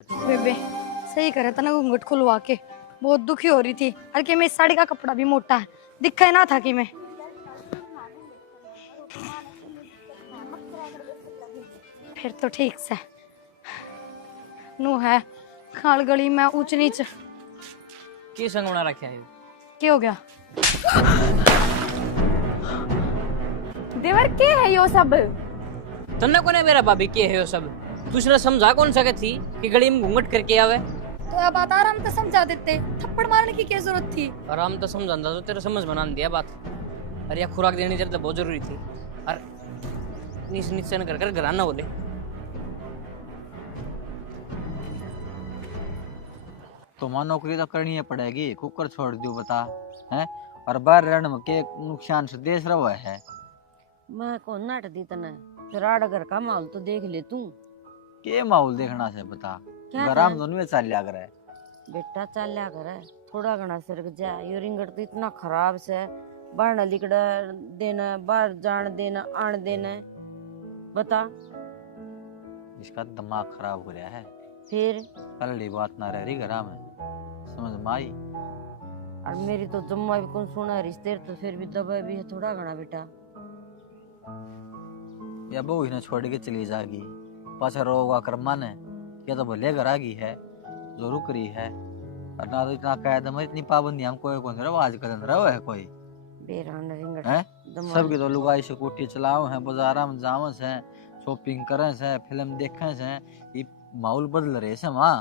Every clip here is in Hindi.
बेबे सही करे तना घूंघट खुलवा के बहुत दुखी हो रही थी। और कि मेरी साड़ी का कपड़ा भी मोटा है, दिखा ही ना था कि मैं। फिर तो ठीक से नू है खाल गली में ऊंच नीच की संग बना रखा है। क्या हो गया? देवर के है यो सब? तन्ने कोने मेरा भाभी के है यो सब? तुझने समझा कौन सके थी कि गली में घूंघट करके आवे? तो अब बात आराम से समझा देते, थप्पड़ मारने की क्या जरूरत थी? आराम तो समझाता तो तेरे समझ बना दिया बात। अरे यार खुराक देनी तेरे तो बहुत जरूरी थी। और नीच नीच से कर घर आना बोले। तो मां नौकरी तो करनी है पड़ेगी, कुकर छोड़ दो बता हैं। और बाहर रहने में के नुकसान से देश रवा है। मैं कौन नाट दी तने फिर घर का माहौल तो देख ले तू। के माहौल देखना से बता, गरम दोनों में चल लिया करे बेटा चल लिया करे थोड़ा घना सिरक जा। यो रिंगट तो इतना खराब से बाहर लिकड़ देना, बाहर जान देना, आन देना, बता। इसका दिमाग खराब हो रहा है। फिर पहली बात ना रह रही घरा में, समझ में आई। और मेरी तो जम्मा भी कौन सुना रिश्ते तो फिर भी दबा भी है थोड़ा घना बेटा। या बहू ही ना छोड़ के चली जाएगी, पाछा रोगा कर मन है क्या तो भले घर आ गई है जो रुक रही है। और ना तो इतना कायदा में इतनी पाबंदी हम कोई कौन रहा आज कदम रहा है कोई बेरान रिंगट है। दम्मा सबकी तो लुगाई से कोठी चलाओ है, बाजारा में जावे से, शॉपिंग करे से, फिल्म देखे से, ये माहौल बदल रहे से माँ।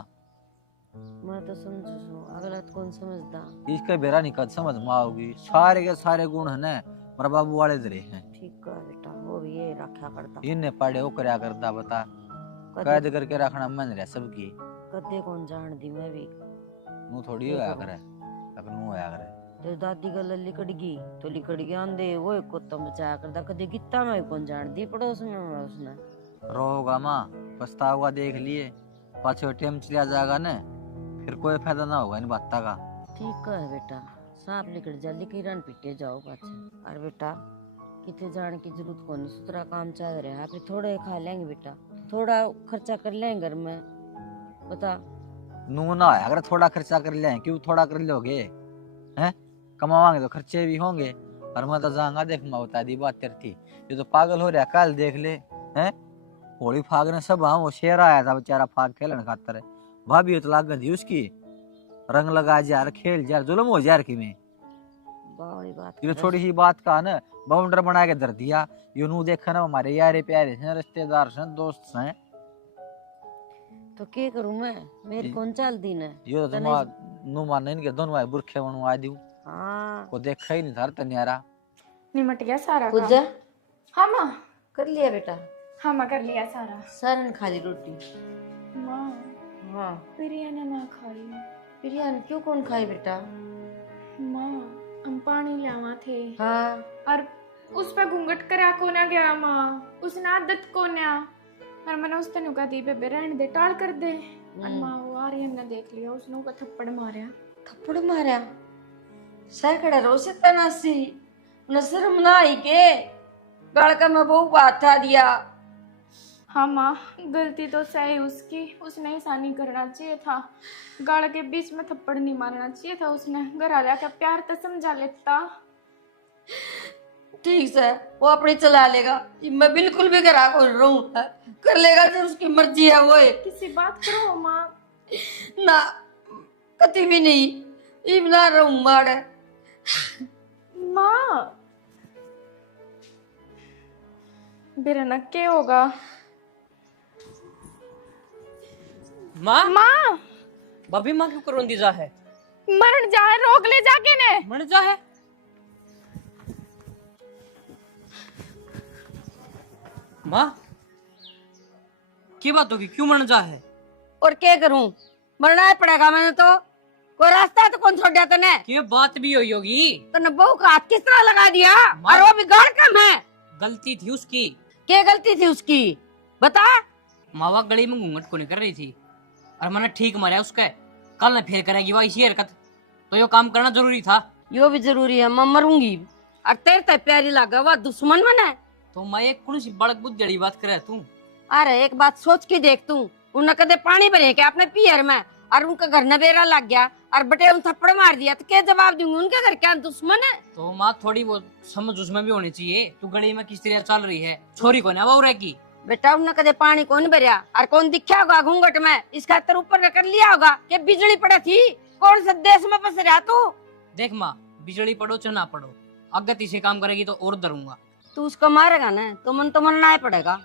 मैं तो समझू अगला तो कौन समझदा। इसका बेरा निकल समझ में आओगी। सारे के सारे गुण है ना मेरा बाबू वाले दरे हैं। ठीक है बेटा वो भी ये रखा करता। इन्हें पढ़े वो करया करता बता, कैद करके रखना मन रहा सबकी। कदे कौन जान दी मैं भी। मुँह थोड़ी होया करे, अगर मुँह होया करे। ते दादी गल लिकड़ गई तो लिकड़ गया आंदे वो एक कुत्ता बचाया करता कदे गित्ता में कौन जान दी पड़ोस में उसने। रोगा माँ पछतावा देख लिए, पाछे टाइम चलिया जाएगा ना फिर कोई फायदा ना होगा इन बातों का। ठीक है बेटा सांप लिकड़ जा लिकड़न पिटे जाओ पाछे। और बेटा किथे जाने की जरूरत कौन, सुतरा काम चल रहा है, फिर थोड़े खा लेंगे बेटा, थोड़ा खर्चा कर लेंगे घर में, बता। नू ना है अगर थोड़ा खर्चा कर ले, क्यों थोड़ा कर लोगे हैं? कमावांगे तो खर्चे भी होंगे। और मैं तो जाऊंगा देख, मैं बता दी बात तेरी थी, ये तो पागल हो रहा है। कल देख ले हैं होली फाग ने सब वो शेर आया था बेचारा फाग खेलने खातर, भाभी तो लाग गई उसकी, रंग लगा जार खेल जार जुलम हो जार की में। बड़ी बात ये छोटी सी बात का ना बाउंडर बना के धर दिया। ये नू देखा ना हमारे यारे प्यारे हैं, रिश्तेदार हैं, दोस्त हैं। तो क्या करूं मैं, मेरी कौन चल दी ने। ये तो नू मान इनके दोनों भाई बुरखे बनवा दूं। हाँ को देखा ही नहीं था तन्यारा। निमट गया सारा खुद काम? जा हाँ माँ। कर लिया बेटा, हाँ माँ कर लिया सारा। सारन खाली रोटी। माँ हाँ बिरयानी ना खाई। बिरयानी क्यों कौन खाई बेटा। माँ हम पानी लावा थे हाँ और उस पर घूंघट करा को ना गया माँ, उसने आदत को ना। और मैंने उस तेन कहा दी बेबे रहने दे टाल कर दे। और माँ वो आ रही ने देख लिया, उसने ऊपर थप्पड़ मारा। थप्पड़ मारा सैकड़ा रोसे तनासी न शर्म ना आई के गल का मैं बहु बात था दिया। हाँ माँ गलती तो सही उसकी, उसने ऐसा नहीं करना चाहिए था, गाड़ के बीच में थप्पड़ नहीं मारना चाहिए था। उसने घर आ जाकर प्यार तो समझा लेता। ठीक है वो अपनी चला लेगा, मैं बिल्कुल भी करा को रहूं कर लेगा जो उसकी मर्जी है वो है। किसी बात करो माँ। ना कति भी नहीं इब ना रहूं मारे। माँ मेरा न क्या होगा? माँ माँ भाभी माँ क्यों करोंदी जा है? मरण जा है, रोक ले जाके ने। मर जा है माँ की बात होगी, क्यों मर जा है? और क्या करूं, मरना ही पड़ेगा मैंने तो, कोई रास्ता तो कौन छोड़ दिया तने। ये बात भी हुई होगी। तने बहू का हाथ किस तरह लगा दिया, और वो भी गाड़ कम है। गलती थी उसकी। क्या गलती थी उसकी बता। मावा गली में घूंघट को नहीं कर रही थी और मैंने ठीक मारा उसका। कल ने फिर करेगी वह इसी हरकत, तो ये काम करना जरूरी था। यो भी जरूरी है, मैं मरूंगी और तेरे ते प्यारी लगा वह दुश्मन मन है। तो मैं एक कौन सी बड़क बुद्ध जड़ी बात करे तू। अरे एक बात सोच के देख तू, उन्हें कदे पानी भरे क्या अपने पियर में, और उनका घर नबेरा लग गया और बटे उन थप्पड़ मार दिया तो क्या जवाब दूंगी? उनके घर क्या दुश्मन है? तो माँ थोड़ी बहुत समझ उसमें भी होनी चाहिए। तू गली में किस तरह चल रही है, छोरी को ना वो रहेगी। बेटा उन्हें कदे पानी कौन भरिया और कौन दिखा होगा घूंघट में, इस खातर ऊपर कर लिया होगा कि बिजली पड़े थी? कौन सा देश में बस रहा तू? देख माँ, बिजली पड़ो चाहे ना पड़ो, अगर तीसरे काम करेगी तो और डरूंगा। तू उसको मारेगा ना तो मन ना पड़ेगा।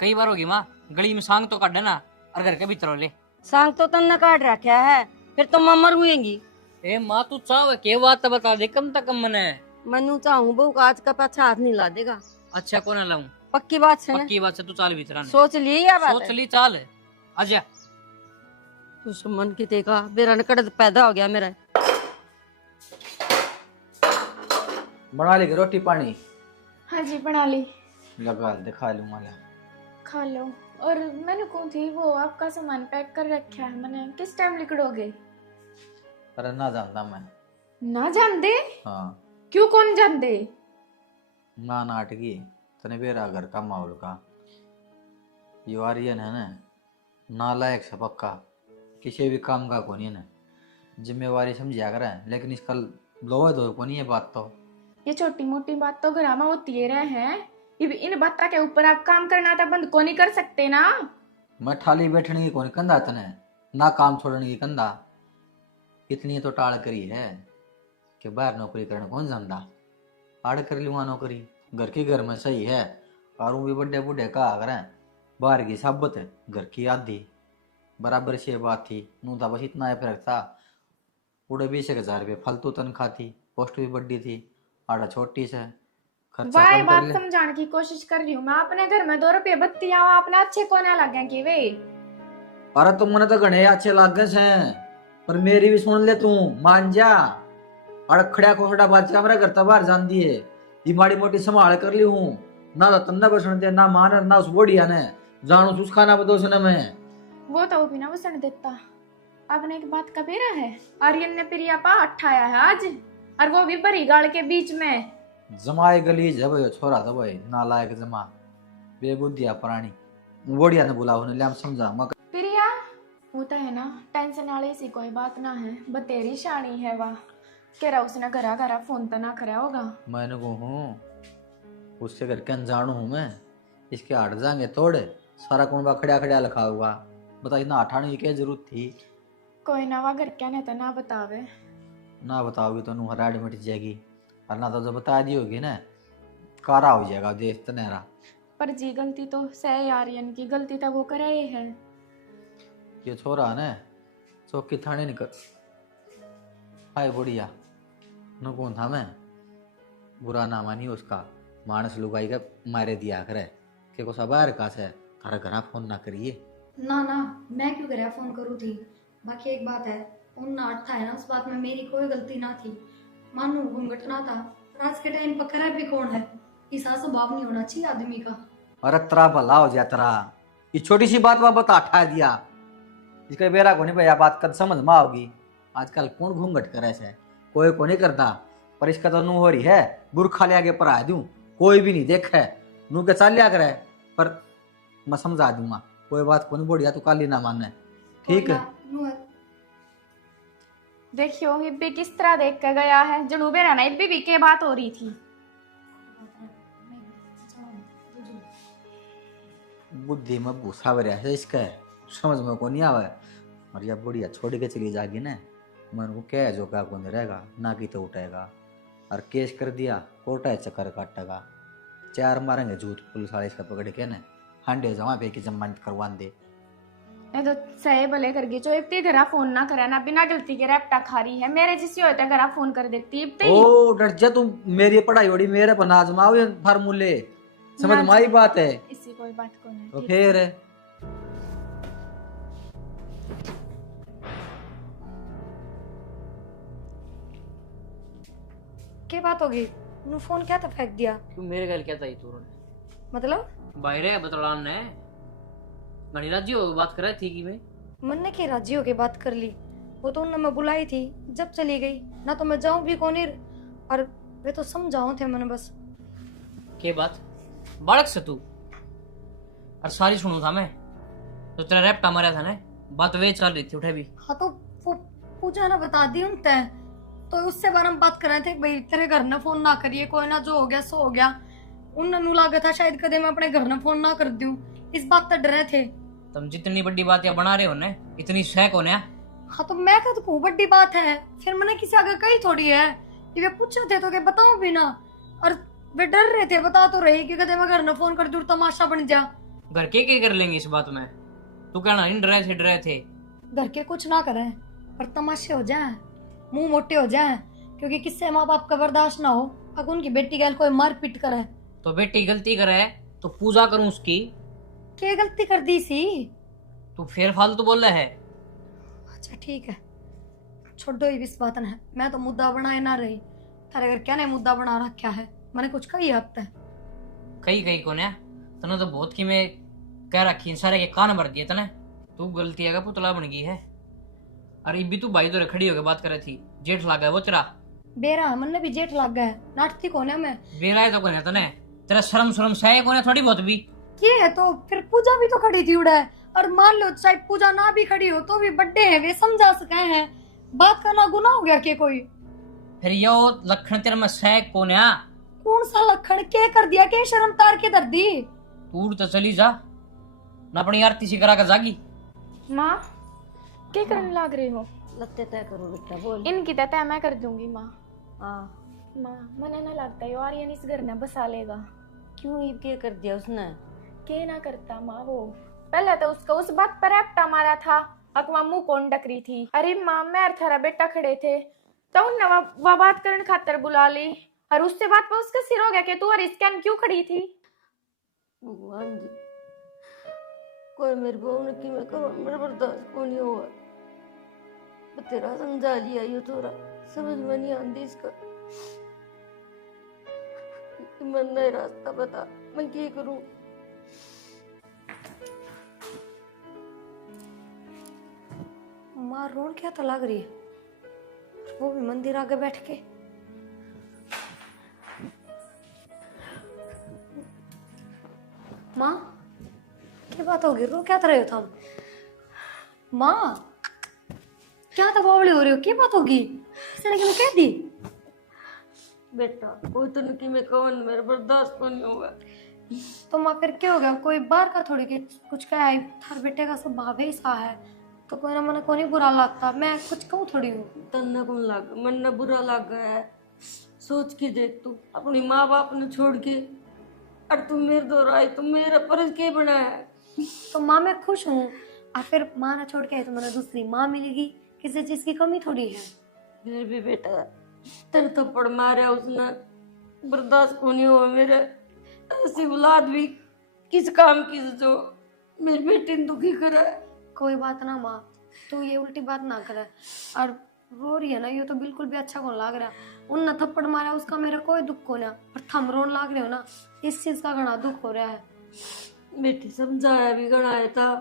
कई बार होगी माँ, गली में सांग तो काट देना और घर के भीतर ले। सांग तो तन्ने काट रखा है, फिर तो मर हुएगी। ए माँ तू चाव के बात तो बता दे कम तक कम मने। मनु चाहूँ बहू का आज का पाछा हाथ नहीं ला देगा। अच्छा कौन लाऊं? पक्की बात है ना? पक्की बात से तू चाल भीतर आने। सोच ली या बात सोच ली चाल आजा। तू मन की देखा मेरा नकड़ पैदा हो गया मेरा। बना ली रोटी पानी? हाँ जी बना ली। लगा दे, खा लूंगा। खा लो। और मैंने कौन थी वो आपका सामान पैक कर रखा है मैंने, किस टाइम निकलोगे? अरे ना जानता मैं। ना जान दे? हाँ। क्यों कौन जान दे? ना नाटकी तने बेरा घर का माहौल का यो आर्यन है ना, नालायक से पक्का, किसी भी काम का कोनी है ना, जिम्मेवारी समझा कर है, लेकिन इसका लोहे दो कोनी है बात। तो ये छोटी मोटी बात तो घर में होती रहे हैं, इन बातों के ऊपर आप काम करना था बंद को नहीं कर सकते ना? मैं ठाली बैठने की कोनी कंधा तने, ना काम छोड़ने की कंधा। इतनी तो टाल करी है कि बाहर नौकरी करने कौन जानता। आड़ कर लूंगा नौकरी, घर के घर में सही है। और वो भी बड़े बूढ़े का अगर है, बाहर की साबत है, घर की आधी बराबर से बात थी। नू था बस इतना फर्क था। पूरे 20,000 रुपये फालतू तनख्वाह थी, पोस्ट भी बड़ी थी, आड़ा छोटी से खर्चा वाह कम बात कर ले। समझाने की कोशिश कर रही हूँ मैं। अपने घर में 2 रुपये बत्ती आओ अपने अच्छे को ना लगे कि वे। अरे तुम मने तो घने अच्छे लागे से, पर मेरी भी सुन ले तू, मान जा। अड़खड़िया को हटा बात मेरा घर तो बाहर जान दिए, ये माड़ी मोटी संभाल कर ली हूँ ना, तो तन्ना बसन दे ना मान ना उस बोड़िया ने जानू सुस खाना बदोस न मैं। वो तो भी ना बसन देता। आपने एक बात का बेरा है, आर्यन ने प्रिया पा अठाया है आज, और वो भी भरी गाड़ के बीच में। जमाए गली जब यो छोरा था भाई, नालायक जमा बेबुद्धिया प्राणी। बोड़िया ने बुलाओ ने ले समझा मगर प्रिया होता है ना, टेंशन वाली सी कोई बात ना है, बतेरी शानी है वाह। कह रहा उसने घरा घरा फोन तो ना करा होगा। मैंने को हूँ उससे घर के अनजानू हूँ मैं, इसके हट जाएंगे तोड़े सारा कुंबा खड़ा खड़ा लिखा हुआ। बता इतना हटाने की क्या जरूरत थी? कोई नवा घर क्या नहीं तो ना बतावे। ना बताओगी तो नू हराड़ मिट जाएगी, और ना तो जब बता दी होगी ना कारा हो जाएगा देश तनेरा। पर जी गलती तो सह आर्यन की गलती तो वो करे ही है। ये छोरा ने चौकी थाने निकल हाय बुढ़िया न कौन था मैं, बुरा ना मानी उसका, मानस लुगाई का मारे दिया करे कि को सबार का से थारा घरा फोन ना करिए। ना ना मैं क्यों करे फोन करूँ थी। बाकी एक बात है, उन नाट था ना, उस बात में मेरी कोई गलती ना थी। मानो घूंघट ना था, आज के टाइम पर करे भी कौन है? ऐसा स्वभाव नहीं होना चाहिए आदमी का। अरे तरा भला हो जा तरा, ये छोटी सी बात वह बता हटा दिया, इसका बेरा को नहीं भैया बात कद समझ में आओगी। आजकल कौन घूंघट करे से, कोई को नहीं करता, पर इसका तो नू हो रही है बुरखा ले आगे पढ़ा दूं, कोई भी नहीं देखे नू के चाल लिया करे, पर मैं समझा दूंगा कोई बात को नहीं बोलिया तू काली ना माने, ठीक है? देखियो हिब्बी किस तरह देख कर गया है, जनूबे रहना हिब्बी भी के बात हो रही थी। बुद्धि में भूसा भरिया है इसका, समझ में को नहीं आवे। और यह बुढ़िया छोड़ के चली जाएगी ना, मन को क्या है जो का कौन रहेगा ना की तो उठेगा, और केस कर दिया कोर्टा चक्कर काटेगा, 4 मारेंगे झूठ पुलिस वाले इसका पकड़ के ना, हांडे जमा पे की जमानत करवा दे। ये तो सही भले कर गई, जो इतनी घरा फोन ना करा ना, बिना गलती के रैप्टा खा रही है। मेरे जिससे होता घरा फोन कर देती इतनी। ओ डर जा तू, मेरी पढ़ाई होड़ी मेरे पर ना आजमाओ ये फार्मूले, समझ माई बात है इसी कोई बात को नहीं। तो फिर क्या बात होगी? नू फोन क्या था फेंक दिया? तू मेरे गल क्या था तू मतलब बाहर है बतलान ने घनी राजी हो बात कर रही थी कि मन ने के राजी होके बात कर ली। वो तो उन्होंने मैं बुलाई थी जब चली गई ना, तो मैं जाऊं भी कौन, और वे तो समझाओ थे मैंने बस। के बात बालक से तू और सारी सुनो था मैं, तो तेरा रैप्टा मरा था ना, बात वे चल रही थी उठे भी। हाँ तो वो पूजा ना बता दी उन तय, तो उससे बार हम बात कर रहे थे भाई तेरे घर ना फोन ना करिए, कोई ना जो हो गया सो हो गया। उन लागा था शायद कदे मैं अपने घर ना फोन ना कर दूं, इस बात तक डरे थे। तुम जितनी बड़ी बात या बना रहे हो ना, इतनी शक हो ना। हाँ तो मैं कहता हूँ बड़ी बात है, फिर मैंने किसी आगे कही थोड़ी है कि वे पूछे थे तो क्या बताओ भी ना, और वे डर रहे थे बता तो रही कि कदे मैं घर ना फोन कर दूं तमाशा बन जा। घर के कर लेंगे इस बात में, तू कहना नहीं डरे थे। घर के कुछ ना करें पर तमाशे हो जाए, मुंह मोटे हो जाए, क्योंकि किससे माँ बाप का बर्दाश्त ना हो अगर उनकी बेटी गैल कोई मार पीट करे। तो बेटी गलती करे तो पूजा करूं उसकी, क्या गलती कर दी सी? तू फिर फालतू बोल रहा है। अच्छा ठीक है, छोड़ो ही इस बात ने, मैं तो मुद्दा बनाए ना रही, थारे घर क्या ने मुद्दा बना रखा है, मैंने कुछ कही अब तक। कही कौन है तने, तो बहुत की मैं कह रखी सारे के कान भर दिए तने, तू गलती है का पुतला बन गई है। अरे भी तू भाई तो खड़ी होकर बात कर रही थी, जेठ लग गया वो तेरा। बेरा मन भी जेठ लग गया, नाटती कौन है मैं? बेरा है तो कौन है तने, तेरा शर्म शर्म सह कौन है थोड़ी बहुत भी। ये है तो फिर पूजा भी तो खड़ी थी उड़ा, और मान लो चाहे पूजा ना भी खड़ी हो तो भी बड्डे हैं वे, समझा सके हैं, बात करना गुनाह हो गया के कोई? फिर यो लखन तेरा में सह कौन है? कौन सा लखन के कर दिया, के शर्म तार के दर दी? तू तो चली जा ना, अपनी आरती सी करा कर जागी। माँ क्या करने लग रही हो? लगते तय करो बेटा, बोल। इनकी तो तय मैं कर दूंगी माँ। हाँ, माँ मने ना लगता है यार ये इस घर में बसा लेगा। क्यों ये क्या कर दिया उसने? के ना करता माँ, वो पहले तो उसको उस बात पर रैप्टा मारा था, अकवा मुंह कौन डकरी थी। अरे माँ मैं और थारा बेटा खड़े थे तो उन वा बात करने खातर बुला ली, और उससे बात पर उसका सिर हो गया कि तू और स्कैन क्यों खड़ी थी। भगवान जी, कोई मेरी बहू ने कि मैं कहो मेरा बर्दाश्त को नहीं हुआ, तेरा समझा लिया, ये थोड़ा समझ में नहीं आती इसका, मन नहीं रास्ता बता, मैं क्या करूं? माँ रोन क्या तो लग रही है, वो भी मंदिर आगे बैठ के। माँ क्या बात होगी, रो क्या रहे हो तुम? माँ क्या तो बावली हो रही हो, क्या बात होगी, किसी ने कह दी? बेटा कोई तो कि मैं कौन, मेरा बर्दाश्त को नहीं हुआ। तो माँ फिर क्या हो गया, कोई बाहर का थोड़ी के कुछ कहा है, थार बेटे का स्वभाव ही सा है, तो कोई ना मन को नहीं बुरा लगता, मैं कुछ कहूँ थोड़ी हूँ। तन्ना कौन लग, मन न बुरा लग गया है, सोच के देख तू अपनी माँ बाप ने छोड़ के, और तुम मेरे दौर आई, तुम मेरा परस के बनाया है। तो माँ मैं खुश हूँ, और फिर माँ ना छोड़ के आई तो मैंने दूसरी माँ मिलेगी, किसी चीज की कमी थोड़ी है। फिर भी बेटा तेरे थप्पड़ मारा उसने, बर्दाश्त को नहीं हुआ मेरे, ऐसी औलाद भी किस काम की जो मेरी बेटी ने दुखी करा है। कोई बात ना माँ, तू ये उल्टी बात ना करे, और रो रही है ना, ये तो बिल्कुल भी अच्छा कौन लाग रहा, उन थप्पड़ मारा उसका मेरा कोई दुख को ना, पर थम रोन लाग रहे हो ना, इस चीज का घना दुख हो रहा है। बेटी समझाया भी गणाया था,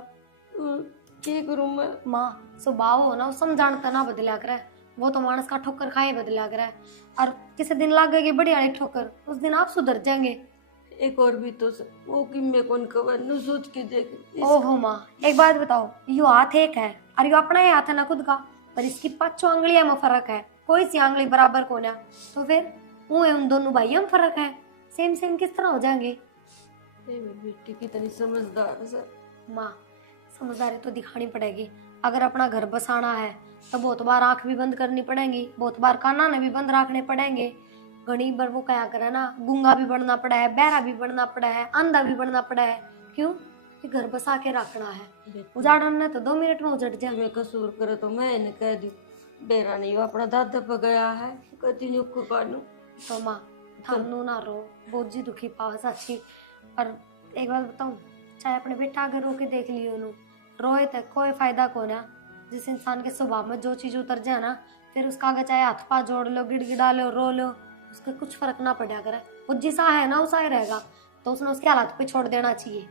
क्या करूं मैं? माँ स्वभाव हो ना, वो समझाना ना बदलिया करे, वो तो मानस का ठोकर खाए बदलिया करे, और किसी दिन लागेगी बड़ी वाली ठोकर, उस दिन आप सुधर जाएंगे। एक और भी तो वो कि मैं कौन कवर न सोच के देख। ओहो माँ एक बात बताओ, यो हाथ एक है और यो अपना ही हाथ है ना खुद का, पर इसकी 5 उंगलियां में फर्क है, कोई सी उंगली बराबर को ना, तो फिर वो उन दोनों भाइयों में फर्क है, सेम सेम किस तरह हो जाएंगे? बेटी कितनी समझदार है सर। माँ समझदारी तो दिखानी पड़ेगी, अगर अपना घर बसाना है तो बहुत बार आंख भी बंद करनी पड़ेगी, बहुत बार काना ने भी बंद रखने पड़ेंगे, घनी बार वो क्या करे ना, गूंगा भी बनना पड़ा है, बहरा भी बनना पड़ा है, अंधा भी बनना पड़ा है, क्यों कि घर बसा के रखना है, उजाड़ना तो 2 मिनट में उजड़ जाए। मैं कसूर करे तो मैं इन्हें कह दूं, बेरा नहीं वो अपना दादा पर गया है, कहती नहीं को कानू। तो माँ थानू ना रो, बहुत जी दुखी पावा साची, और एक बात बताऊं, चाहे अपने बेटा आगे रो के देख लियो उन्हों, रोए तो कोई फायदा को ना, जिस इंसान के स्वभाव में जो चीज उतर जाए ना, फिर उसका आगे चाहे हाथ पा जोड़ लो, गिड़गिड़ा लो, रो लो, उसके कुछ फर्क ना पड़ा करे, वो जिसा है ना उसा ही रहेगा, तो उसने उसके हालात पे छोड़ देना चाहिए।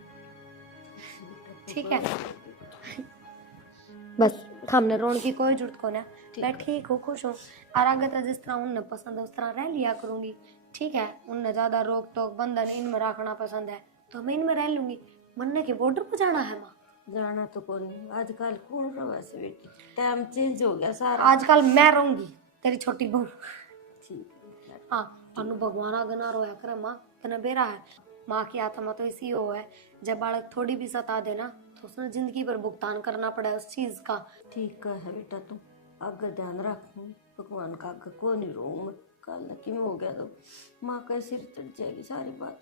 ठीक है बस हमने रोने की कोई जरूरत को ना, मैं ठीक हूँ, खुश हूँ, और आगे तो जिस तरह उन्हें पसंद है उस तरह रह लिया करूंगी। ठीक है, उन्हें ज्यादा रोक टोक बंधन इनमें रखना पसंद है तो मैं इनमें रह लूंगी, मन्ने के बॉर्डर पर जाना है माँ, जाना तो कौन नहीं आजकल कौन रहा वैसे बेटी टाइम चेंज हो गया सारा। आजकल मैं रहूंगी तेरी छोटी बहू। ठीक है। हाँ अनु भगवान आगना रोया करे माँ तने बेरा है। माँ की आत्मा तो इसी हो है, जब बालक थोड़ी भी सता देना तो उसने जिंदगी भर भुगतान करना पड़ा उस चीज का। ठीक है बेटा तू आगे ध्यान रखूँ भगवान का आगे को नहीं रहूँ मैं कल कि में हो गया तो माँ कैसे चढ़ जाएगी सारी बात।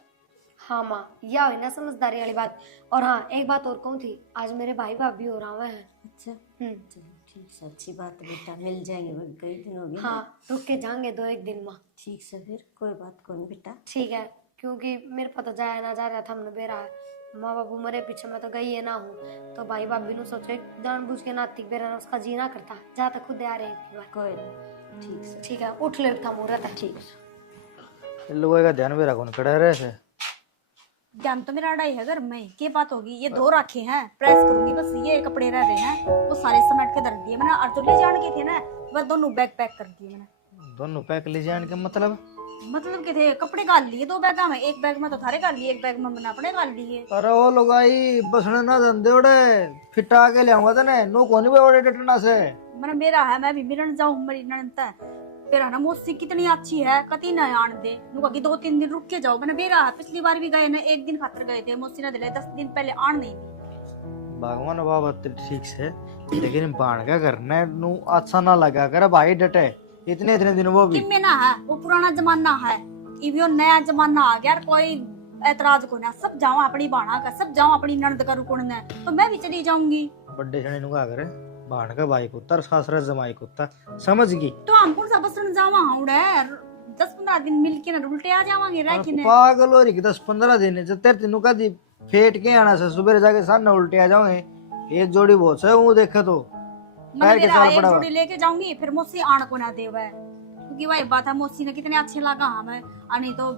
हाँ माँ यह हुई ना समझदारी वाली बात। और हाँ एक बात और कहूँ थी, आज मेरे भाई भाभी हो रहा है। अच्छा चलो ठीक है अच्छी बात है बेटा मिल जाएंगे भाई कई दिन हो गए। हाँ रुक के जाएंगे 2-1 दिन माँ। ठीक से फिर कोई बात कौन बेटा। ठीक है क्योंकि मेरे पता जाया ना जा रहा था हमने बेरा है। माँ बाबू मरे पीछे मैं तो गई है ना हूँ तो भाई भाभी ने सोचो जान बुझ के नाती बेरा उसका जी ना करता जहाँ तक खुद आ रहे हैं। कोई नहीं ठीक से। ठीक है उठ ले उठा मुहूर्त है। ठीक है। लोगों का ध्यान भी रखो खड़ा रहे से। ध्यान तो मेरा अड़ा ही है घर में क्या बात होगी ये धो रखे हैं प्रेस करूंगी बस ये कपड़े रह रहे हैं वो सारे समेट के धर दिए मैंने और तो ले जाने के थे ना वह दोनों बैग पैक कर दिए मैंने। दोनों पैक ले जाने के मतलब मतलब के थे कपड़े गाल लिए 2 बैग में एक बैग में तो थारे गाल लिए एक बैग में मैंने अपने गाल लिए। अरे वो लुगाई बसने ना धंधे उड़े फिटा के ले तने नो कोनी बे ओड़े डटना से मैंने मेरा है मैं भी मिलन जाऊं मेरी ननद तेरा ना मौसी कितनी अच्छी है कति ना आन दे नुका कि 2-3 दिन रुक के जाओ मैंने बेरा है पिछली बार भी गए ना 1 दिन खातर गए थे मौसी ने दिले 10 दिन पहले आन नहीं दी। भगवान बाबा ठीक से लेकिन बाण का करने नु अच्छा ना लगा कर भाई डटे इतने इतने दिन वो भी किम में ना है वो पुराना जमाना है इवियो नया जमाना आ गया कोई एतराज को ना सब जाओ अपनी बाणा का सब जाओ अपनी ननद का रुकन ने तो मैं भी चली जाऊंगी। बड़े जने नु का करे बाण का भाई कुत्ता सासरा जमाई कुत्ता समझ गई तो हम कौन सा बसन जावा उड़े 10-15 दिन मिल के ना उल्टे आ जावांगे रह के ने पागल हो रही 10-15 दिन जब तेरे तीनों का दी फेट के आना से सुबह जाके सामने उल्टे आ जाओगे एक जोड़ी बहुत है वो देखे तो मैं के मेरा साल एक पड़ा हुआ। जोड़ी लेके जाऊंगी फिर मौसी आण को ना देवे क्योंकि वही बात है मौसी ने कितने अच्छे लगा हमें नहीं तो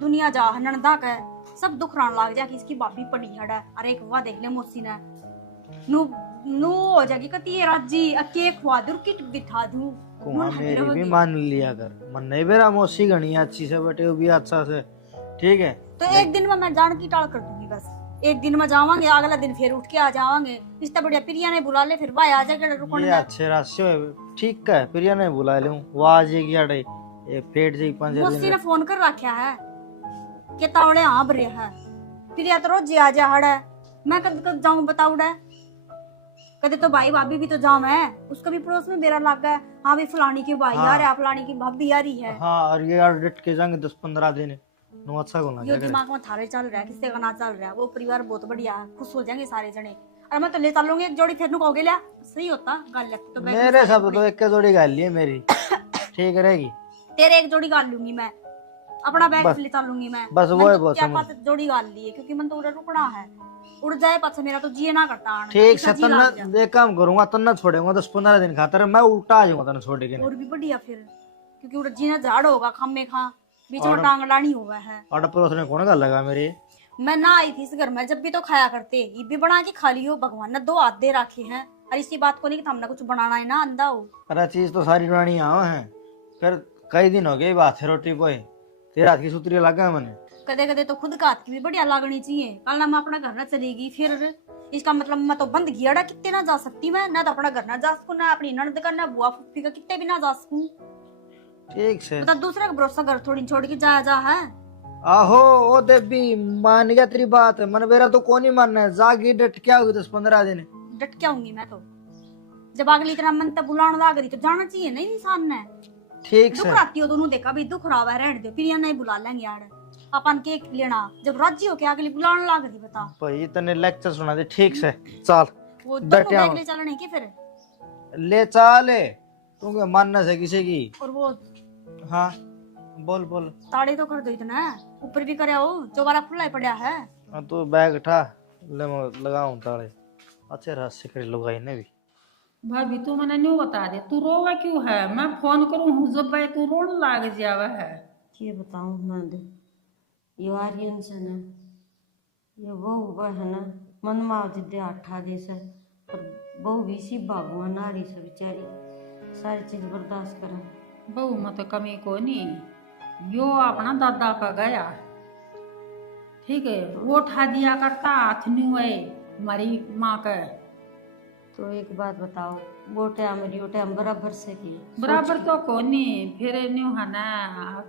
दुनिया जा ननदा का सब दुख रान लग जा कि इसकी बापी पड़ी हड़ा अरे एक हुआ देख ले मौसी ने नु नु हो जाएगी कती राजी अके खवा दूं किट बिठा दूं कुमार मेरी भी मान लिया कर मन नहीं बेरा मौसी घनी अच्छी से बटे वो भी अच्छा से ठीक है। तो एक दिन में मैं जान की टाल कर दूंगी बस एक दिन में जावांगे अगला दिन फिर उठ के आ जावांगे इससे बढ़िया प्रिया ने बुला ले फिर भाई आ जाएगा रुकने ये अच्छे रास्ते है ठीक है प्रिया ने बुला लूं वो आ जाएगी अड़े ये पेट जी 5 मौसी दिन ने फोन कर रखा है कि तावड़े हाँ भरे है प्रिया तो रोज आ जा हड़ा मैं कद कद जाऊं बताऊड़ा कदे तो भाई भाभी भी तो जाम है उसका भी पड़ोस में मेरा लग गया हाँ भी फलानी की भाई आ रहा है फलानी की भाभी आ रही है। हाँ और ये यार डट के जाएंगे 10-15 दिन नो अच्छा को ना यो दिमाग में थारे चल रहा है किससे का ना चल रहा है वो परिवार बहुत बढ़िया है खुश हो जाएंगे सारे जने और मैं तो ले चलूंगी एक जोड़ी फिर नु कहोगे लिया सही होता गल लगती तो बैग में मेरे सारे सब तो एक जोड़ी गाल ली है मेरी ठीक रहेगी तेरे एक जोड़ी गाल लूंगी मैं अपना बैग बस- ले चलूंगी मैं बस वो मन है तो बहुत क्या समझ बात जोड़ी गाल ली है क्योंकि मन तो उड़ा रुकना है उड़ जाए पाछे मेरा तो जिए ना करता आना ठीक इतना से जी लाग तन्ना एक काम करूंगा तन्ना छोड़ूंगा 10-15 दिन खातर मैं उल्टा आ जाऊंगा तन्ना छोड़ के जा। और भी बढ़िया फिर क्योंकि उड़ जीना झाड़ होगा खम्मे खा बीच में और- टांग लानी हुआ है और पड़ोस ने कौन गल लगा मेरी मैं ना आई थी इस घर में जब भी तो खाया करते ये भी बना के खा लियो भगवान ने 2 हाथ दे रखे हैं और इसी बात को नहीं कि हमने कुछ बनाना है ना अंधा हो अरे चीज तो सारी बनानी यहाँ है फिर कई दिन हो गए बात है रोटी पे तेरे हाथ की सूत्री लगा है मैंने कदे कदे तो खुद का हाथ की भी बढ़िया लागनी चाहिए कल ना मैं अपना घर ना चलेगी फिर इसका मतलब मैं तो बंद गियाड़ा कितने ना जा सकती मैं ना तो अपना घर ना जा सकूं ना अपनी ननद का ना बुआ फुफ्फी का कितने भी ना जा सकूं ठीक से मतलब दूसरे का भरोसा घर थोड़ी छोड़ के जाया जा है आहो ओ देवी मान गया तेरी बात मन मेरा तो कौन ही मानना है जागी डट क्या होगी 10-15 दिन डट के आऊंगी मैं तो जब अगली तरह मन तक बुलाने लाग रही तो जाना चाहिए ना इंसान ने ठीक दुख से राती हो दोनों देखा भी दुख रहा है रहने दो फिर यहाँ नहीं बुला लेंगे यार अपन केक लेना जब राजी हो के अगली बुलाने लाग रही बता भाई तने लेक्चर सुना दे ठीक से चल वो डटे दोनों आओ। बैग ले चलने के फिर ले चाले तू क्या मानना से किसी की और वो हाँ बोल बोल ताड़े तो कर दो इतना ऊपर भी करे हो चौबारा खुला ही पड़ा है हाँ तू बैग उठा ले मैं लगाऊं ताले अच्छे रात से कर लगाई ने भी भाभी तू मैंने न्यू बता दे तू रोवा क्यों है मैं फोन करूँ हूँ जब भाई तू रोने लाग जावा है ये बताऊं नंद ये आर्यन से ना ये वो है ना मन माव जिद्दे आठा जैसा पर बहु भी सी भगवान नारी से बेचारी सारी चीज बर्दाश्त करे बहु मत कमी को नहीं यो अपना दादा का गया ठीक है वो उठा दिया करता हाथ न्यू है हमारी माँ का। तो एक बात बताओ, गोटे मेरी गोटे हम बराबर से की बराबर तो कोनी फिर न्यू है ना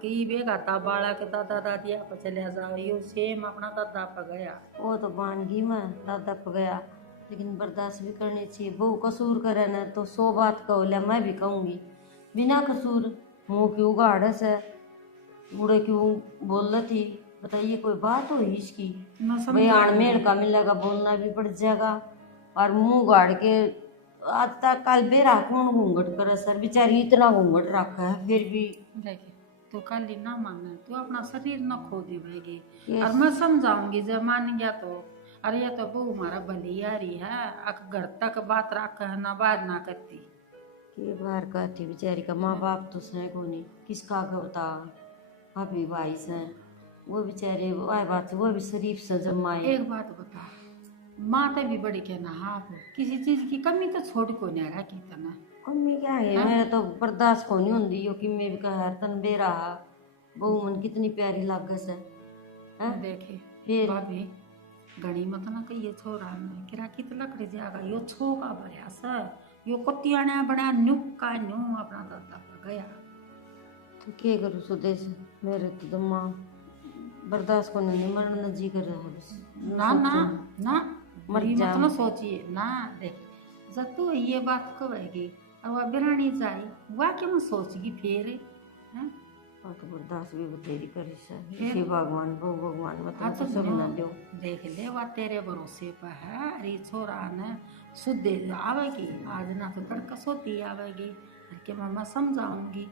कि बेगाता बालक दादा दादिया पर चले जाओ, यो सेम अपना दादा पर गया। वो तो बानगी में दादा पे गया, लेकिन बर्दाश्त भी करनी चाहिए। बहू कसूर करे ना तो 100 बात कहो ले, मैं भी कहूँगी बिना कसूर मुँह क्यों गाड़ से बूढ़े क्यों बोल रही थी, बताइए कोई बात हो इसकी? भाई आड़मेड़ का मिलेगा, बोलना भी पड़ जाएगा। और मुंह गाड़ के आज तक कल बेरा कौन घूंघट करे सर, बेचारी इतना घूंघट रखा है फिर भी। देखे तो कल ही ना मानना, तू अपना शरीर न खो देगी। Yes. और मैं समझाऊंगी जब मान गया तो। अरे ये तो बहू हमारा बलियारी है, अक घर तक बात रख है ना बाहर ना करती। के बार कहती बेचारी का माँ बाप तो सह को नहीं, किसका होता भाभी भाई से, वो बेचारे आए बात से वो भी शरीफ से जमाए। एक बात बता, माँ तो भी बड़ी कहना हाँ किसी चीज की कमी तो छोड़ को नहीं रहा की तना। कमी क्या है, मेरे तो बर्दाश्त को नहीं होती यो कि मैं भी कहा तन बे रहा बहू मन कितनी प्यारी लागे से हैं? देखे फिर भाभी घड़ी मत ना कहिए छोरा ने किरा कित लकड़ी जागा, यो छोका भरिया सा, यो कुतिया ने बना नुक्का नु अपना दादा पर गया। तो क्या करूँ सुदेश, मेरे तो दिमाग बर्दाश्त को नहीं, मरना न जी कर रहा है बस। ना ना ना मर मरी मत जाऊं। ना सोचिए ना। देखे जब तू ये बात कहेगी और वह बिरानी जाई वह क्यों सोचगी फिर हैं? और तो बर्दाश्त भी बतेरी करी से, फिर? इसी भगवान बहु भगवान हाँ मतलब तो तो सब ना दो। देख ले वह तेरे भरोसे पर है। अरे छोरा ने शुद्ध आवेगी आज ना तो तड़का सोती आवेगी कि मम्मा समझाऊंगी।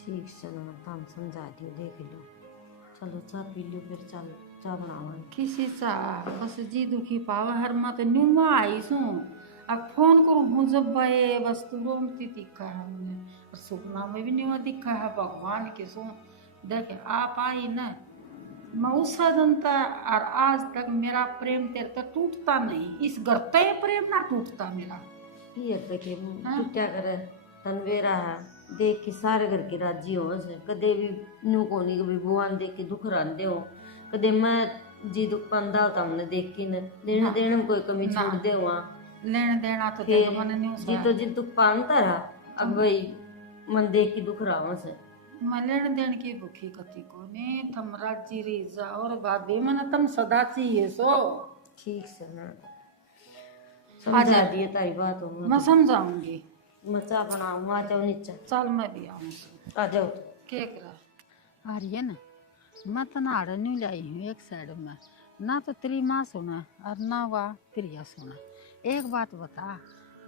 ठीक से ना काम समझा दियो, देख लो चलो चाय पी लो फिर चल चाय बनावा। किसी सा बस जी दुखी पावा हर मत न्यूमा आई सू अब फोन करूँ हूँ जब भाई बस तू रोमती दिखा है हमने और सुपना में भी न्यूमा दिखा है भगवान के सू। देखे आप आई न मैं उस जनता और आज तक मेरा प्रेम तेरे तक टूटता नहीं, इस घर पे प्रेम ना टूटता मेरा। ये देखे हाँ? क्या करे तनवेरा है, देख के सारे घर के राजी हो से, कदे भी नू को नहीं कभी भगवान देख के दुख रांदे हो, कदे मैं जी दुख पंदा होता हमने देख के न देने देने में कोई कमी ना। छोड़ दे वहाँ लेन देना तो फिर देखो मैंने न्यूज़ जी तो जी दुख पानता रहा, अब भाई मन देख के दुख रहा से। मैं लेन देन की भूखी कति को ने तुम राजी रही जा और भाभी मैंने तुम सदा चाहिए सो। ठीक से ना समझा दिए तारी बात हो, मैं समझाऊंगी। मचा बना माँ जाओ नीचे चल मैं भी आऊँ आ जाओ। के करा आ रही है ना, मैं तो ना नहीं लाई हूँ एक साइड में, ना तो तेरी माँ सुना और ना वह प्रिया सुना। एक बात बता,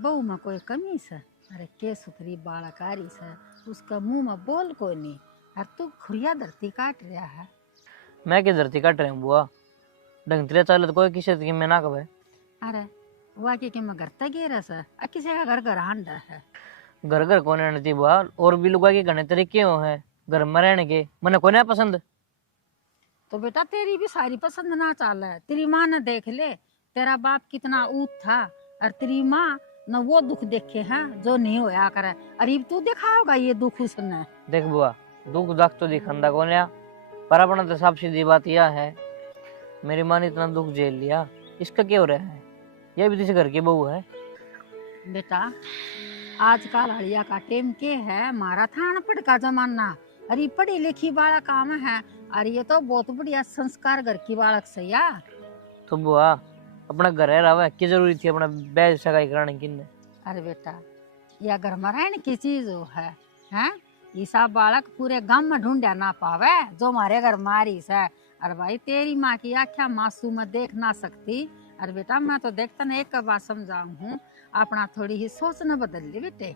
बहू में कोई कमी से? अरे के सुथरी बालकारी से, उसका मुंह में बोल कोई नहीं और तू खुरिया धरती काट रहा है। मैं क्या धरती काट रहा हूँ बुआ, ढंग तेरे चल तो कोई किसी की मैं ना कहे। अरे वह कि मैं घर तक गिरा सा किसी का घर घर हांडा है। घर घर कौन रहने थी बुआ, और भी लोग के घने तरीके हो है घर में रहने के, मैंने कोई ना पसंद। तो बेटा तेरी भी सारी पसंद ना चाल है। तेरी माँ ने देख ले तेरा बाप कितना ऊत था और तेरी माँ न वो दुख देखे हैं जो नहीं होया करे। अरे तू देखा होगा ये दुख उसने। देख बुआ दुख दाख तो दिखंदा कौन या, पर अपना तो साफ सीधी बात यह है, मेरी माँ ने इतना दुख झेल लिया, इसका क्या हो रहा है? यह भी किसी घर की बहू है। बेटा आजकल हड़िया का टेम के है, मारा था पढ़ का जमाना। अरे पढ़ी लिखी बाला काम है, अरे ये तो बहुत बढ़िया संस्कार घर की बालक से यार। तो बुआ अपना घर है रहा की जरूरी थी अपना बैज सगाई कराने की ने? अरे बेटा यह घर में रहने की चीज है हैं? ईसा बालक पूरे गांव में ढूंढया ना पावे जो हमारे घर मारी से। अरे भाई तेरी माँ की आख्या मासूम देख ना सकती। अरे बेटा मैं तो देखता ना एक बात समझाऊं हूँ, अपना थोड़ी ही सोच न बदल ली बेटे।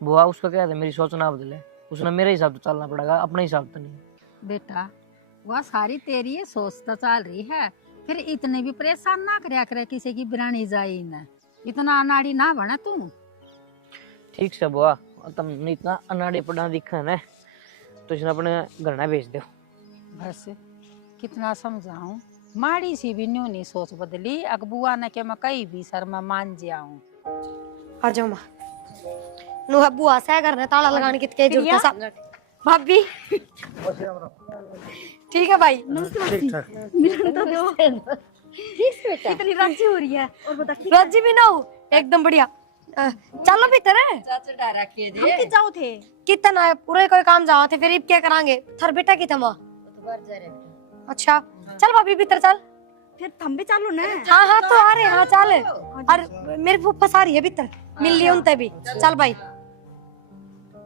बुआ उसका क्या था, मेरी सोच ना बदले, उसने मेरे हिसाब से चलना पड़ेगा, अपने हिसाब से नहीं। बेटा वह सारी तेरी ये सोच तो चल रही है, फिर इतने भी परेशान ना करया करे किसी की बिरानी जाई न, इतना अनाड़ी ना बने तू। ठीक से बुआ, तुम इतना अनाड़े पड़ा दिखा है तो इसने अपने घर ना भेज दो। बस कितना समझाऊं, माड़ी सी भी न्यू नहीं सोच बदली। अकबुआ ने के मैं कहीं भी सर मैं मान जाऊं। आ जाओ माँ नु अब्बू आशा है करने ताला लगाने की के जरूरत है सामने भाभी। ठीक है भाई ठीक ठाक। मिलन तो दो ठीक से बेटा कितनी राजी हो रही है। और बता ठीक राजी भी ना हो एकदम बढ़िया। चलो भीतर है चाचा डर रखिए हम के जाओ थे। कितना है पूरे कोई काम जाओ थे फिर अब क्या करांगे थर बेटा की थमा। तो बाहर जा रहे बेटा। अच्छा चल भाभी भीतर चल। फिर थम भी चालू ना। हाँ हाँ तो आ रहे हाँ चल। और मेरे फूफा सारी है भीतर मिल लिए उनते भी। चल भाई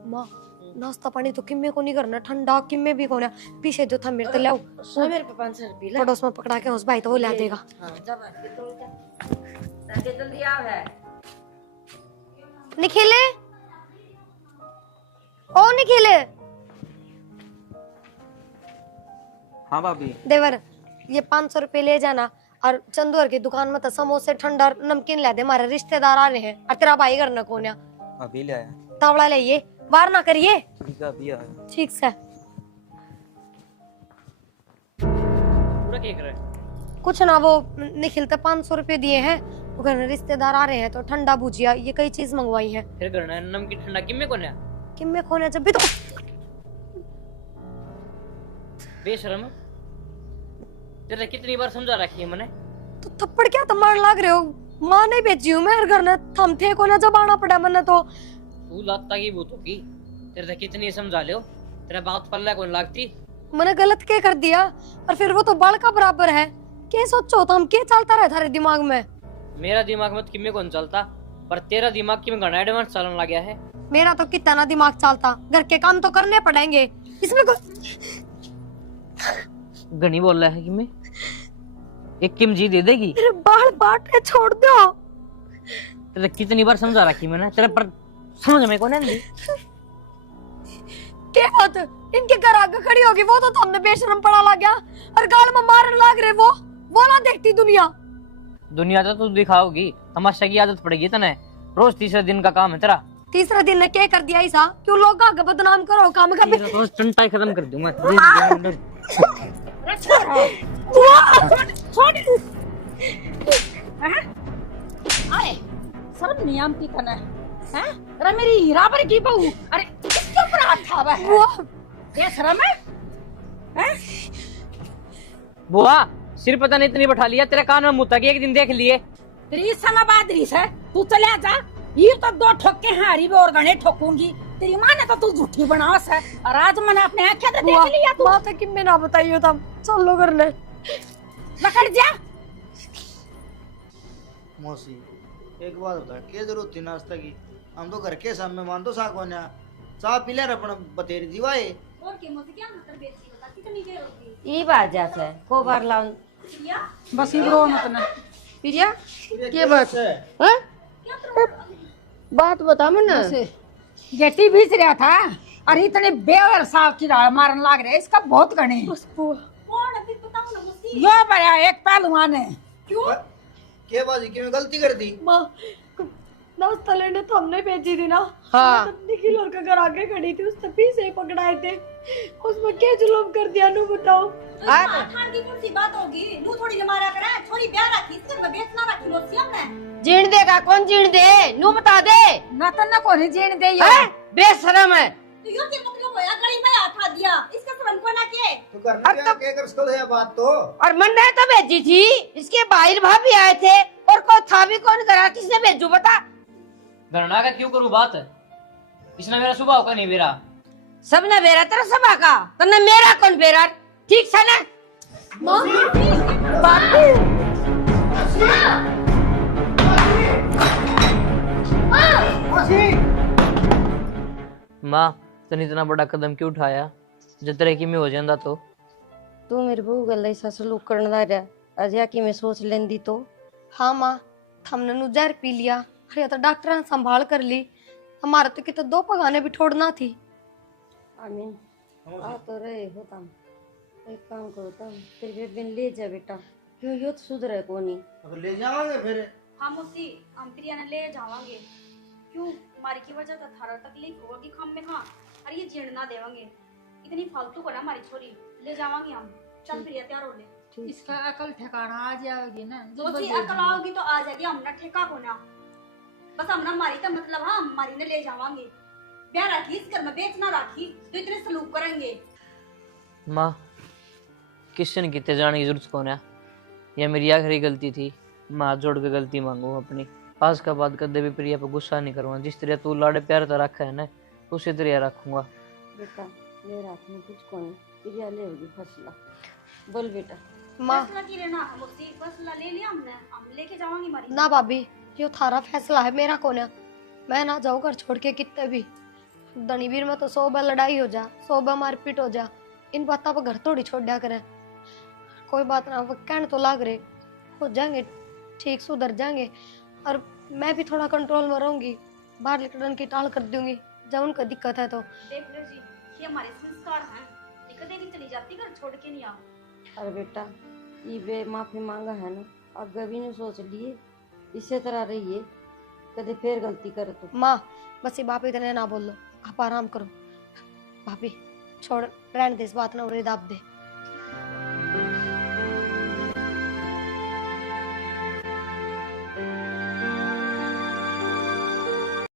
माँ नाश्ता पानी तो किम्मे को नहीं करना ठंडा किम्मे भी को ना पीछे जो था मेरे तो लाओ सो मेरे पे 500 रुपये ला। पड़ोस में पकड़ा के उस भाई तो वो ला देगा। हाँ जा बाहर के तो क्या ताकि जल्दी आओ है। निखिले ओ निखिले हाँ भाभी देवर ये 500 रुपए ले जाना और चंदूर की दुकान में तो समोसे ठंडा और नमकीन ला दे हमारे रिश्तेदार आ रहे हैं और तेरा भाई करना कौन है अभी ले आया तावड़ा लाइए वार ना करिए ठीक है अभी आया ठीक से। पूरा क्या कर रहा है कुछ ना वो निखिल तो 500 रुपए दिए हैं वो घर में रिश्तेदार आ रहे हैं तो ठंडा भुजिया ये कई चीज मंगवाई है। फिर करना है नमकीन ठंडा किम्मे को ना कि मैं खोने जब भी तो बेशरम तेरे कितनी बार समझा रखी है मैंने। तो थप्पड़ क्या तो मार लाग रहे हो माँ नहीं भेजी हूँ मैं हर घर ने थम थे को ना जब आना पड़ा मैंने तो तू लाता की भूतों की तेरे से कितनी समझा लियो तेरा बात पल्ला कौन लागती। मैंने गलत क्या कर दिया और फिर वो तो बड़ का बराबर है क्या सोचो तो हम क्या चलता रहे थारे दिमाग में। मेरा दिमाग मत किम्मे कौन चलता पर तेरा दिमाग किम्मे घना एडवांस चलने लग गया है। मेरा तो कितना ना दिमाग चलता घर के काम तो करने पड़ेंगे इसमें घनी बोल रहा है किम्मे एक किम जी दे देगी। मेरे बाल बांटे छोड़ दो। तेरे कितनी बार समझा रखी मैंने तेरे पर समझ में कौन है। क्या बात इनके घर आगे खड़ी होगी वो तो हमने बेशरम पड़ा लग गया और गाल में मारने लग रहे वो ना देखती दुनिया। दुनिया तो तू दिखाओगी तमाशा की आदत पड़ेगी तने रोज तीसरे दिन का काम है तेरा। तीसरा दिन ने क्या कर दिया ऐसा क्यों लोग आगे बदनाम करो काम का तेरा तो चंटा ही खत्म कर दूंगा। अरे शर्म नहीं आती तने हैं? अरे मेरी हीरा पर की बहू अरे किसके ऊपर हाथ था वह ये शर्म है हैं? बुआ सिर पता नहीं इतनी बैठा लिया तेरे कान में मुता की एक दिन देख लिए। तेरी समय बाद रीस है तू चले जा ये तो 2 ठोक के हारी भी और गणे ठोकूंगी तेरी माँ ने तो तू झूठी बनास है और आज मैंने अपने आंखें से देख लिया तू बात है कि मैं ना बताइयो तब चलो करने लकड़ जा। मौसी एक बात होता है क्या जरूरत थी नाश्ता की हम तो घर के सामने मान तो साको ना चाह पी ले अपन बतेरी दीवाए और के मोसे क्या नतर बेचती बता कितनी देर होगी ई बात जैसे को बार लाऊं बस इबरो मत ना प्रिया क्या बात है बात बता मुन्ना जेटी बीच रहा था और इतने बेवर साहब की राह मारन लाग रहे इसका बहुत गणे कौन अभी बताओ ना मुसी यो बड़ा एक पहलवान है क्यों क्या बाजी क्यों गलती कर दी माँ नाश्ता लेने तो हमने भेजी थी ना हाँ। तो निखिल और का घर आगे खड़ी थी उसने पीछे पकड़ाए थे उसमें क्या जुल्म कर दिया नू बताओ। ठाण की कौन सी बात होगी नू थोड़ी न मारा करे छोरी ब्याह रखी इसके में बेचना रखी मोसी हमने जीण देगा कौन जीण दे नू बता दे न तो न कोने जीण दे हैं? बेशरम है तो यो के मतलब होया गली में हाथ आ दिया इसका शर्म को ना के तू करना क्या कर सकते है बात तो और मैंने तो भेजी थी इसके भाई भाभी आए थे और कोई था भी कौन करा किसने भेजू बता। धरना का क्यों करूँ बात इसने मेरा स्वभाव का नहीं मेरा सबने बेरा तेरा सबा का तने मेरा कौन बेरा ठीक से ना माँ तने इतना बड़ा कदम क्यों उठाया जब तेरे की में हो जाता तो तू मेरे बहू गल ऐसा सलूक करने दा रहा अजया की मैं सोच लेंदी तो। हाँ माँ हमने नु जहर पी लिया अरे तो डॉक्टर ने संभाल कर ली हमारे तो कितने 2 पगाने भी छोड़ना थी। आमीन आ तो रहे हो तम एक काम करो तम तेरे बेबी ने ले जा बेटा क्यों यो तो सुधरे कोनी अब ले जाओगे फिर हम उसी हम प्रिया ने ले जावांगे क्यों हमारी की वजह तो थारा तकलीफ होगा कि हम में हां अरे ये जीण ना देवांगे इतनी फालतू को ना हमारी छोरी ले जावांगे हम चल प्रिया तैयार हो ले इसका अकल ठिकाना आ जाएगी ना मोसी अकल आओगी तो आ जाएगी हमने ठेका को ना बस हमने हमारी तो मतलब हाँ हमारी ने ले जावांगे ब्याह राखी इस घर में बेचना राखी तो इतने सलूक करेंगे। माँ किसी ने कितने जाने की जरूरत कौन है यह मेरी आखिरी गलती थी। मैं हाथ जोड़ के गलती मांगू अपनी। आज का बाद कदे भी प्रिया पे गुस्सा नहीं करूँगा। जिस तरह तू लाड़े प्यार तो रखा है ना, उसी तरह रखूंगा। बेटा मेरे हाथ में कुछ कोनी, प्रिया ले होगी फसला। बोल बेटा। माँ फैसला की लेना है मौसी, फैसला ले लिया हमने, हम लेके जावांगी मारी। ना भाभी, यो थारा फैसला है, मेरा कौन है। मैं ना जाऊँ घर छोड़ के कितने भी। धनीवीर में तो 100 बार लड़ाई हो जा, 100 बार मारपीट हो जा, इन बातों पर घर थोड़ी छोड़ दिया करे। कोई बात ना, वो कहने तो लाग रहे, हो जाएंगे ठीक, सुधर जाएंगे। और मैं भी थोड़ा कंट्रोल में रहूंगी, बाहर निकलने की टाल कर दूंगी जब उनको दिक्कत है तो। देख लो जी, ये हमारे संस्कार हैं, दिक्कतें की चली जाती घर छोड़ के नहीं आओ। अरे बेटा ये बे माफी मांगा है ना, आगे भी नहीं सोच लिए, इसी तरह रहिए, कदे फिर गलती करे तो। माँ बस ये बाप इतने ना बोलो, आप आराम करो। भाभी छोड़, रहने दे इस बात ना, उरे दाब दे।